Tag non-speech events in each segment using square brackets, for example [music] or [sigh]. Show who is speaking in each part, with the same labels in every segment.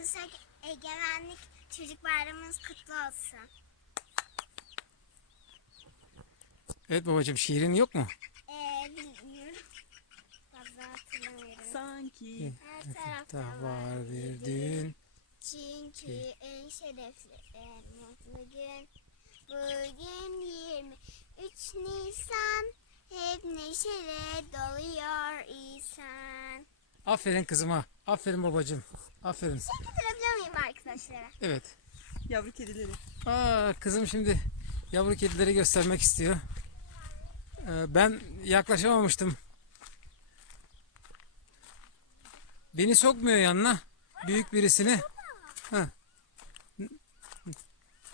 Speaker 1: Ulusal Egemenlik Çocuk Bayramımız kutlu olsun.
Speaker 2: Evet babacığım şiirin yok mu?
Speaker 1: Ee, bilmiyorum. Fazla hatırlamıyorum.
Speaker 3: Sanki
Speaker 1: Her tarafta var.
Speaker 2: bir düğün.
Speaker 1: Çünkü en şerefli en mutlu gün. Bugün 23 Nisan. Hep neşeyle doluyor İhsan.
Speaker 2: Aferin kızıma. Aferin babacığım. Aferin.
Speaker 1: Şey getirebiliyor muyum arkadaşlara?
Speaker 2: Evet.
Speaker 3: yavru kedileri.
Speaker 2: Aa, kızım şimdi yavru kedileri göstermek istiyor. Ee, ben yaklaşamamıştım. Beni sokmuyor yanına. Büyük birisini. Ha.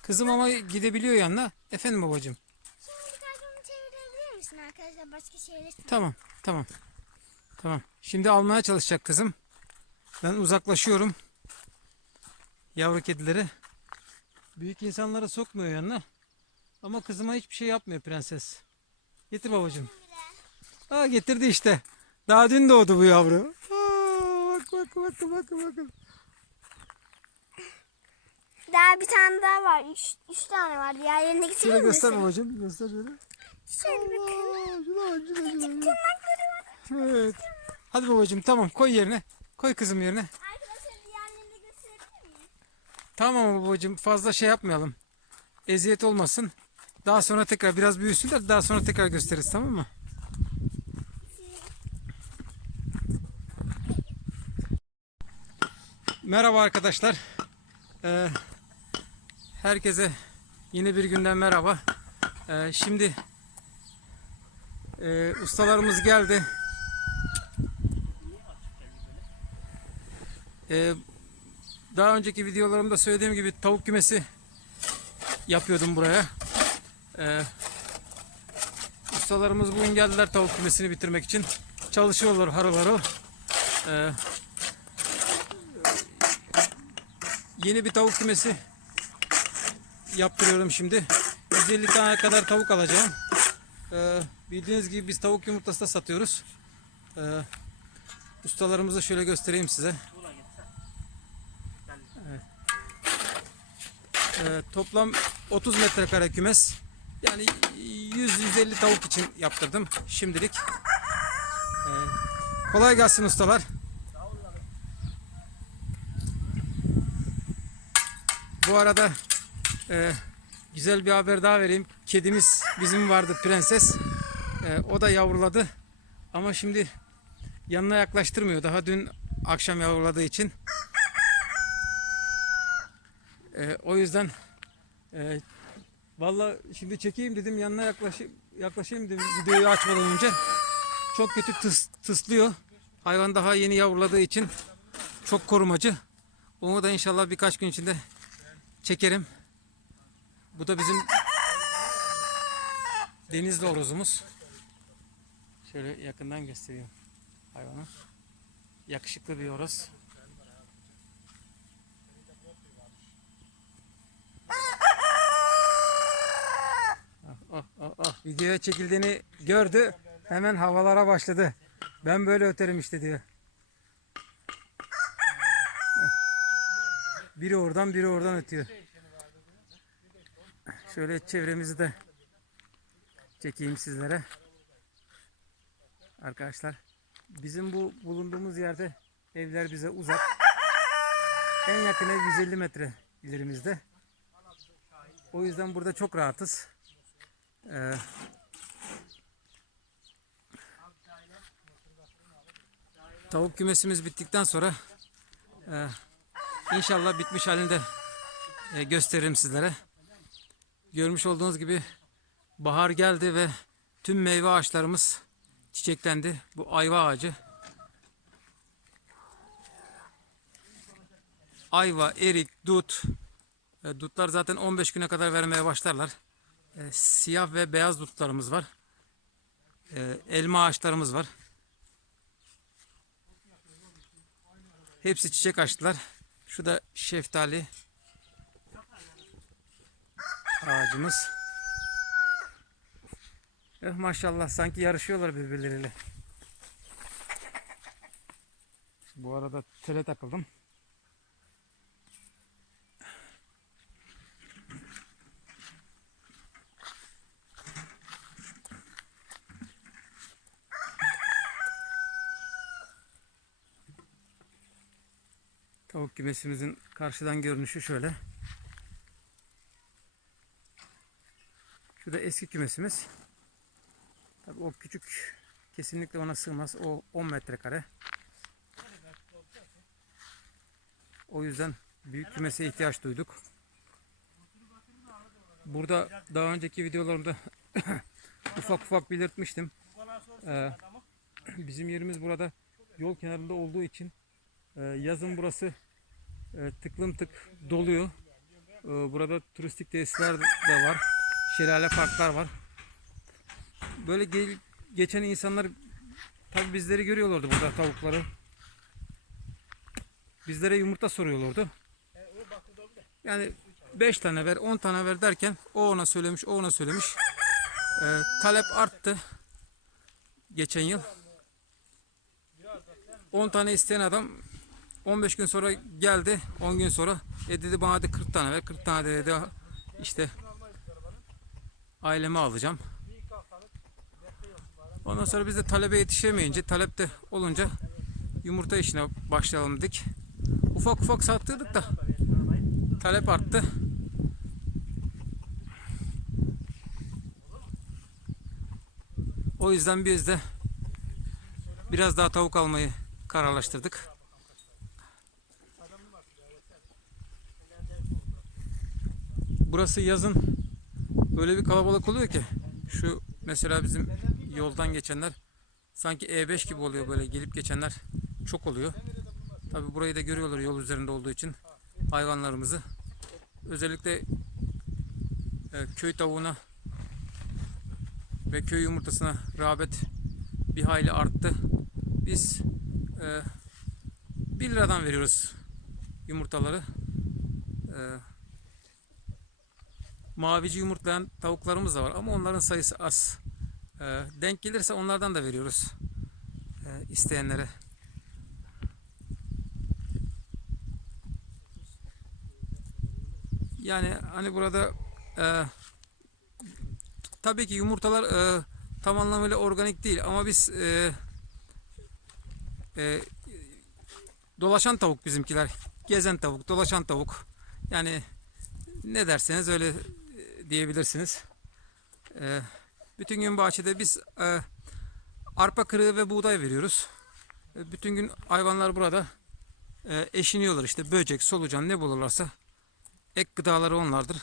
Speaker 2: Kızım ama gidebiliyor yanına. Efendim babacığım.
Speaker 1: Şimdi kartımı çevirebilir misin arkadaşlar? Başka şeyler
Speaker 2: Tamam, tamam. Tamam. Şimdi almaya çalışacak kızım. Ben uzaklaşıyorum. Yavru kedileri. Büyük insanları sokmuyor yanına. Ama kızıma hiçbir şey yapmıyor prenses. Getir babacığım. Aa getirdi işte. Daha dün doğdu bu yavru. Aa, bak bak bak bak bak.
Speaker 1: Daha bir tane daha var. Üç, üç tane var. Diğerlerini getirir
Speaker 2: Şöyle
Speaker 1: misin?
Speaker 2: göster babacığım. Göster şöyle.
Speaker 1: Şöyle bakın.
Speaker 2: Şuna bak, şuna, şuna, şuna.
Speaker 1: Tırnakları var.
Speaker 2: Evet. Hadi babacığım tamam koy yerine. Koy kızım yerine.
Speaker 1: Arkadaşlar diğerlerini de gösterebilir miyim?
Speaker 2: Tamam babacığım fazla şey yapmayalım. Eziyet olmasın. Daha sonra tekrar biraz büyüsünler daha sonra tekrar gösteririz tamam mı? Merhaba arkadaşlar. Ee, herkese yeni bir günden merhaba. Ee, şimdi e, ustalarımız geldi. Ee, daha önceki videolarımda söylediğim gibi tavuk kümesi yapıyordum buraya. Ee, ustalarımız bugün geldiler tavuk kümesini bitirmek için. Çalışıyorlar harıl harıl. Ee, yeni bir tavuk kümesi yaptırıyorum şimdi. 150 tane kadar tavuk alacağım. Bildiğiniz gibi biz tavuk yumurtası da satıyoruz. Ustalarımızı şöyle göstereyim size. Ee, toplam 30 metrekare kümes. Yani 100-150 tavuk için yaptırdım şimdilik. Ee, kolay gelsin ustalar. Bu arada e, güzel bir haber daha vereyim. Kedimiz bizim vardı prenses. E, o da yavruladı. Ama şimdi yanına yaklaştırmıyor. Daha dün akşam yavruladığı için. Ee, o yüzden e, valla şimdi çekeyim dedim yanına yaklaşayım, yaklaşayım dedim videoyu açmadan önce. Çok kötü tıs, tıslıyor. Hayvan daha yeni yavruladığı için çok korumacı. Onu da inşallah birkaç gün içinde çekerim. Bu da bizim denizli horozumuz. Şöyle yakından göstereyim hayvanı. Yakışıklı bir horoz. Oh. Videoya çekildiğini gördü. Hemen havalara başladı. Ben böyle öterim işte diyor. Biri oradan biri oradan ötüyor. Şöyle çevremizi de çekeyim sizlere. Arkadaşlar bizim bu bulunduğumuz yerde evler bize uzak. En yakın ev 150 metre ilerimizde. O yüzden burada çok rahatız. Ee, tavuk kümesimiz bittikten sonra e, inşallah bitmiş halinde e, gösteririm sizlere. Görmüş olduğunuz gibi bahar geldi ve tüm meyve ağaçlarımız çiçeklendi. Bu ayva ağacı. Ayva, erik, dut. E, dutlar zaten 15 güne kadar vermeye başlarlar. E, siyah ve beyaz dutlarımız var. E, elma ağaçlarımız var. Hepsi çiçek açtılar. Şu da şeftali ağacımız. Eh, maşallah sanki yarışıyorlar birbirleriyle. Bu arada tele takıldım. Tavuk kümesimizin karşıdan görünüşü şöyle. Şu da eski kümesimiz. Tabii o küçük kesinlikle ona sığmaz. O 10 metrekare. O yüzden büyük kümese ihtiyaç duyduk. Burada daha önceki videolarımda [coughs] ufak ufak belirtmiştim. Ee, bizim yerimiz burada yol kenarında olduğu için e, yazın burası e, tıklım tık doluyor. E, burada turistik tesisler de var. Şelale parklar var. Böyle gel- geçen insanlar tabi bizleri görüyorlardı burada tavukları. Bizlere yumurta soruyorlardı. Yani 5 tane ver 10 tane ver derken o ona söylemiş o ona söylemiş. E, talep arttı. Geçen yıl. 10 tane isteyen adam 15 gün sonra geldi. 10 gün sonra e dedi bana da 40 tane ver. 40 tane de dedi işte aileme alacağım. Ondan sonra biz de talebe yetişemeyince talepte olunca yumurta işine başlayalım dedik. Ufak ufak sattırdık da talep arttı. O yüzden biz de biraz daha tavuk almayı kararlaştırdık. Burası yazın öyle bir kalabalık oluyor ki şu mesela bizim yoldan geçenler sanki E5 gibi oluyor böyle gelip geçenler çok oluyor. Tabi burayı da görüyorlar yol üzerinde olduğu için hayvanlarımızı. Özellikle e, köy tavuğuna ve köy yumurtasına rağbet bir hayli arttı. Biz e, 1 liradan veriyoruz yumurtaları. E, mavici yumurtlayan tavuklarımız da var ama onların sayısı az. E, denk gelirse onlardan da veriyoruz e, isteyenlere. Yani hani burada e, tabii ki yumurtalar e, tam anlamıyla organik değil ama biz e, e, dolaşan tavuk bizimkiler. Gezen tavuk, dolaşan tavuk. Yani ne derseniz öyle diyebilirsiniz. E, bütün gün bahçede biz e, arpa kırığı ve buğday veriyoruz. E, bütün gün hayvanlar burada e, eşiniyorlar işte böcek, solucan ne bulurlarsa ek gıdaları onlardır.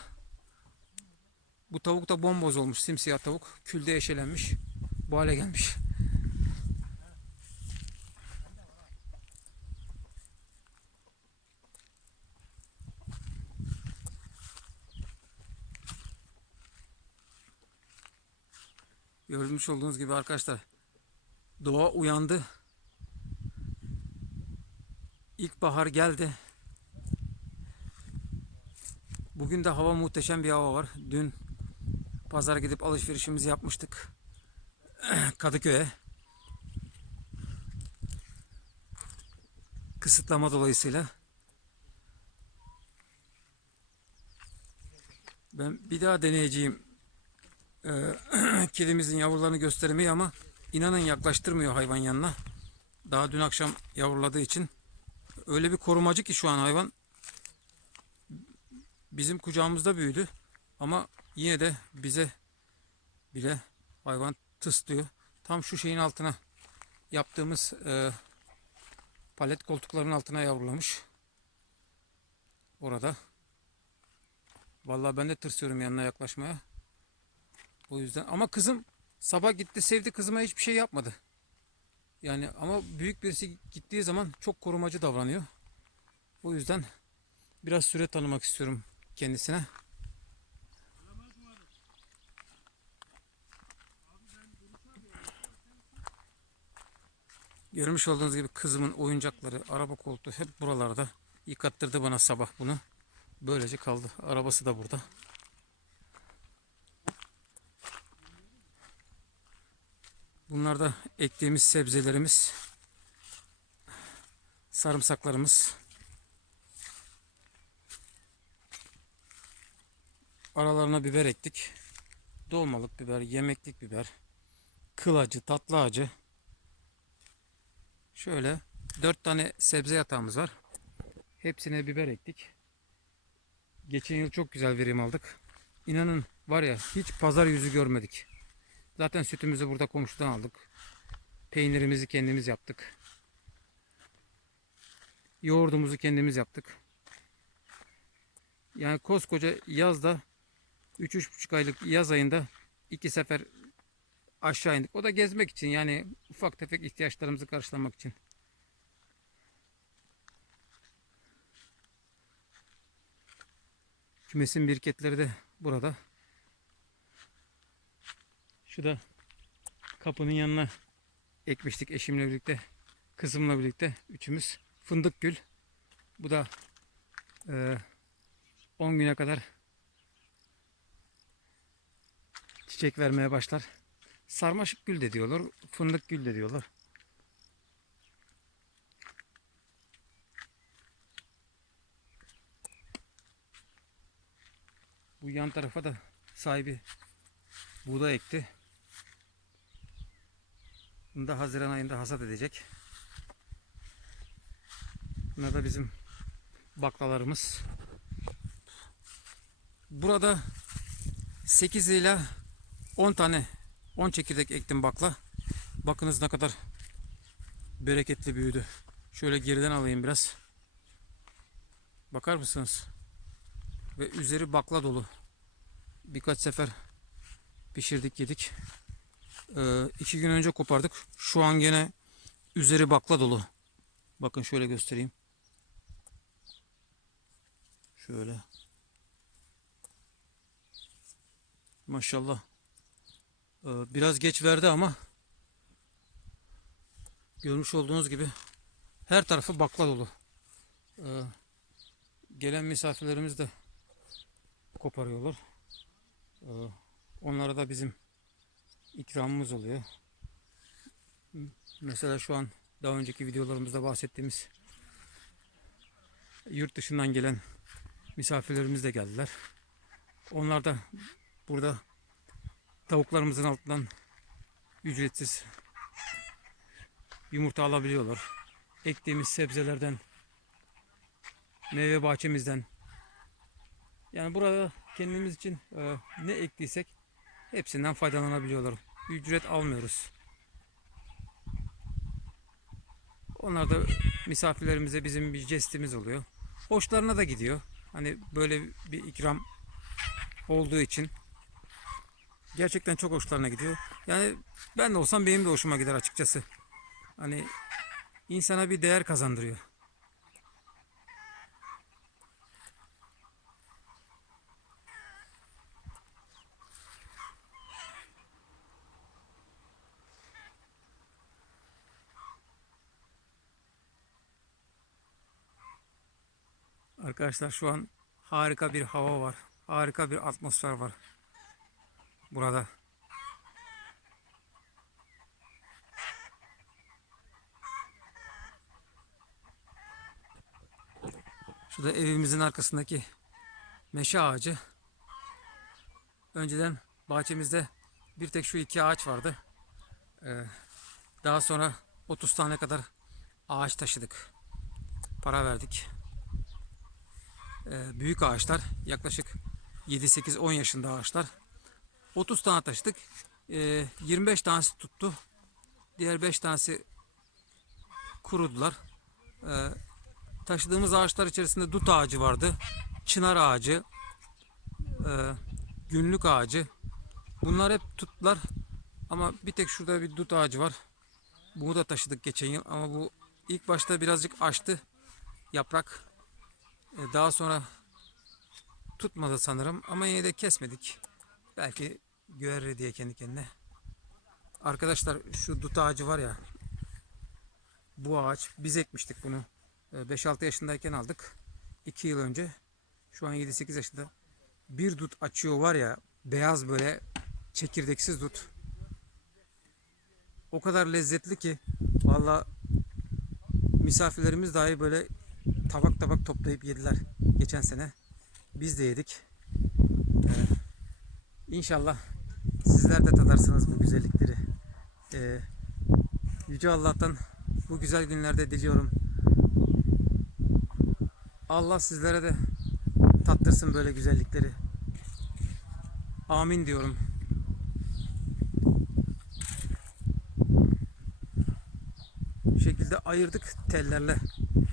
Speaker 2: Bu tavuk da bomboz olmuş simsiyah tavuk. Külde eşelenmiş. Bu hale gelmiş. Görmüş olduğunuz gibi arkadaşlar doğa uyandı. İlkbahar geldi. Bugün de hava muhteşem bir hava var. Dün pazara gidip alışverişimizi yapmıştık. [clears throat] Kadıköy'e. Kısıtlama dolayısıyla. Ben bir daha deneyeceğim e, [clears throat] kedimizin yavrularını göstermeyi ama inanın yaklaştırmıyor hayvan yanına. Daha dün akşam yavruladığı için öyle bir korumacı ki şu an hayvan bizim kucağımızda büyüdü ama yine de bize bile hayvan tıslıyor. Tam şu şeyin altına yaptığımız e, palet koltukların altına yavrulamış. Orada. Vallahi ben de tırsıyorum yanına yaklaşmaya. O yüzden ama kızım sabah gitti sevdi kızıma hiçbir şey yapmadı. Yani ama büyük birisi gittiği zaman çok korumacı davranıyor. O yüzden biraz süre tanımak istiyorum kendisine. Görmüş olduğunuz gibi kızımın oyuncakları, araba koltuğu hep buralarda. Yıkattırdı bana sabah bunu. Böylece kaldı. Arabası da burada. Bunlar ektiğimiz sebzelerimiz. Sarımsaklarımız. Aralarına biber ektik. Dolmalık biber, yemeklik biber, kıl acı, tatlı acı. Şöyle dört tane sebze yatağımız var. Hepsine biber ektik. Geçen yıl çok güzel verim aldık. İnanın var ya hiç pazar yüzü görmedik. Zaten sütümüzü burada komşudan aldık. Peynirimizi kendimiz yaptık. Yoğurdumuzu kendimiz yaptık. Yani koskoca yazda 3-3,5 aylık yaz ayında iki sefer aşağı indik. O da gezmek için yani ufak tefek ihtiyaçlarımızı karşılamak için. Kümesin biriketleri de burada. Şu da kapının yanına ekmiştik eşimle birlikte. Kızımla birlikte üçümüz. Fındık gül. Bu da 10 güne kadar çiçek vermeye başlar. Sarmaşık gül de diyorlar, fındık gül de diyorlar. Bu yan tarafa da sahibi buğday ekti. Bunu da Haziran ayında hasat edecek. Bunlar da bizim baklalarımız. Burada 8 ile 10 tane 10 çekirdek ektim bakla. Bakınız ne kadar bereketli büyüdü. Şöyle geriden alayım biraz. Bakar mısınız? Ve üzeri bakla dolu. Birkaç sefer pişirdik yedik. Ee, iki gün önce kopardık. Şu an gene üzeri bakla dolu. Bakın şöyle göstereyim. Şöyle. Maşallah. Ee, biraz geç verdi ama görmüş olduğunuz gibi her tarafı bakla dolu. Ee, gelen misafirlerimiz de koparıyorlar. Ee, onlara da bizim ikramımız oluyor. Mesela şu an daha önceki videolarımızda bahsettiğimiz yurt dışından gelen misafirlerimiz de geldiler. Onlar da burada tavuklarımızın altından ücretsiz yumurta alabiliyorlar. Ektiğimiz sebzelerden, meyve bahçemizden. Yani burada kendimiz için e, ne ektiysek hepsinden faydalanabiliyorlar. Ücret almıyoruz. Onlar da misafirlerimize bizim bir jestimiz oluyor. Hoşlarına da gidiyor. Hani böyle bir ikram olduğu için gerçekten çok hoşlarına gidiyor. Yani ben de olsam benim de hoşuma gider açıkçası. Hani insana bir değer kazandırıyor. Arkadaşlar şu an harika bir hava var. Harika bir atmosfer var. Burada. Şurada evimizin arkasındaki meşe ağacı. Önceden bahçemizde bir tek şu iki ağaç vardı. Ee, daha sonra 30 tane kadar ağaç taşıdık. Para verdik. Ee, büyük ağaçlar yaklaşık 7-8-10 yaşında ağaçlar. 30 tane taşıdık. Ee, 25 tanesi tuttu. Diğer 5 tanesi kurudular. Ee, taşıdığımız ağaçlar içerisinde dut ağacı vardı. Çınar ağacı. günlük ağacı. Bunlar hep tuttular. Ama bir tek şurada bir dut ağacı var. Bunu da taşıdık geçen yıl ama bu ilk başta birazcık açtı yaprak. E, Daha sonra tutmadı sanırım ama yine de kesmedik. Belki göğerir diye kendi kendine. Arkadaşlar şu dut ağacı var ya. Bu ağaç biz ekmiştik bunu. E, 5-6 yaşındayken aldık. 2 yıl önce. Şu an 7-8 yaşında. Bir dut açıyor var ya beyaz böyle çekirdeksiz dut. O kadar lezzetli ki valla misafirlerimiz dahi böyle tabak tabak toplayıp yediler geçen sene. Biz de yedik. Ee, inşallah sizler de tadarsınız bu güzellikleri. Ee, Yüce Allah'tan bu güzel günlerde diliyorum. Allah sizlere de tattırsın böyle güzellikleri. Amin diyorum. Bu şekilde ayırdık tellerle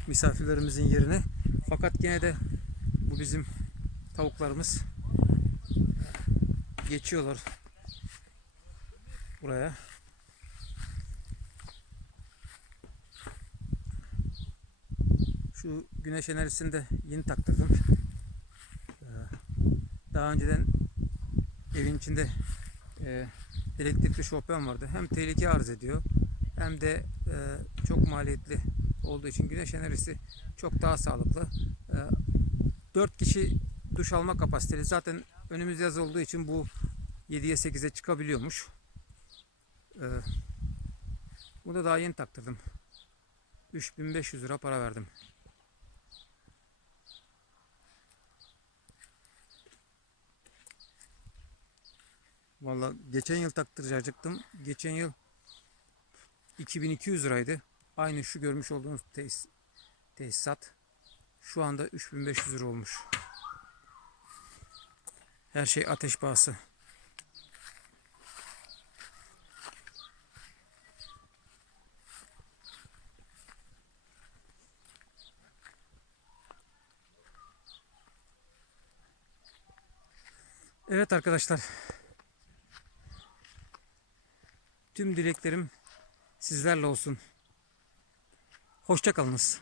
Speaker 2: misafirlerimizin yerini. Fakat gene de bu bizim tavuklarımız geçiyorlar buraya. Şu güneş enerjisini de yeni taktırdım. Ee, Daha önceden evin içinde e, elektrikli şofben vardı. Hem tehlike arz ediyor hem de e, çok maliyetli olduğu için güneş enerjisi çok daha sağlıklı. E, 4 kişi duş alma kapasiteli. Zaten önümüz yaz olduğu için bu 7'ye 8'e çıkabiliyormuş. E, bunu da daha yeni taktırdım. 3500 lira para verdim. Valla geçen yıl taktıracaktım. Geçen yıl 2200 liraydı. Aynı şu görmüş olduğunuz tesis, tesisat. Şu anda 3500 lira olmuş. Her şey ateş pahası. Evet arkadaşlar. Tüm dileklerim sizlerle olsun. Hoşça kalınız.